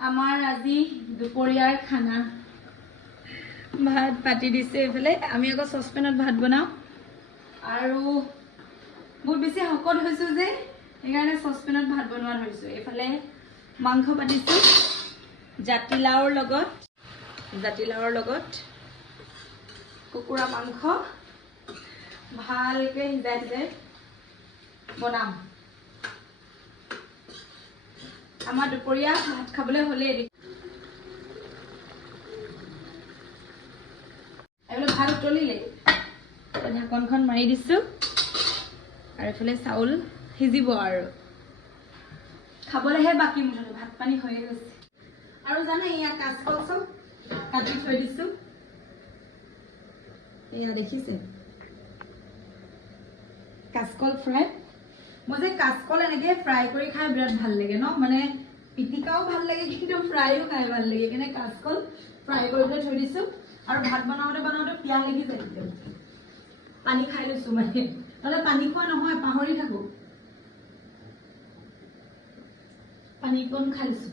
আমাৰ আজি দুপৰীয়াৰ খানা ভাত পাতি দিছে এইফালে আমি আকৌ সসপেনত ভাত বনাও আৰু বহুত বেছি হকত হৈছো যে সেইকাৰণে সসপেনত ভাত বনোৱা ধৰিছো এইফালে মাংস পাতিছো জাতিলাওৰ লগত কুকুৰা মাংস ভালকে সিজাই বনাম আমাৰ দুপৰীয়া ভাত খাবলৈ হ'লে এইফালে ভাত উতলিলে ঢাকনখন মাৰি দিছো আৰু এইফালে চাউল সিজিব আৰু খাবলৈহে বাকী মুঠতে ভাত পানী হৈয়ে গৈছে আৰু জানে ইয়া কাচকল চব কাটি থৈ দিছো এয়া দেখিছে কাচকল ফ্ৰাই মই যে কাচকল এনেকে ফ্ৰাই কৰি খাই বিৰাট ভাল লাগে ন মানে পিটিকাও ভাল লাগে কিন্তু ফ্ৰাইও খাই ভাল লাগে কেনে কাচকল ফ্ৰাই কৰি থৈ দিছো আৰু ভাত বনাওতে পিয়া লাগি যায় পানী খাই লৈছো মানে নহলে পানী খোৱা নহয় পাহৰি থাকো পানী কণ খাইছো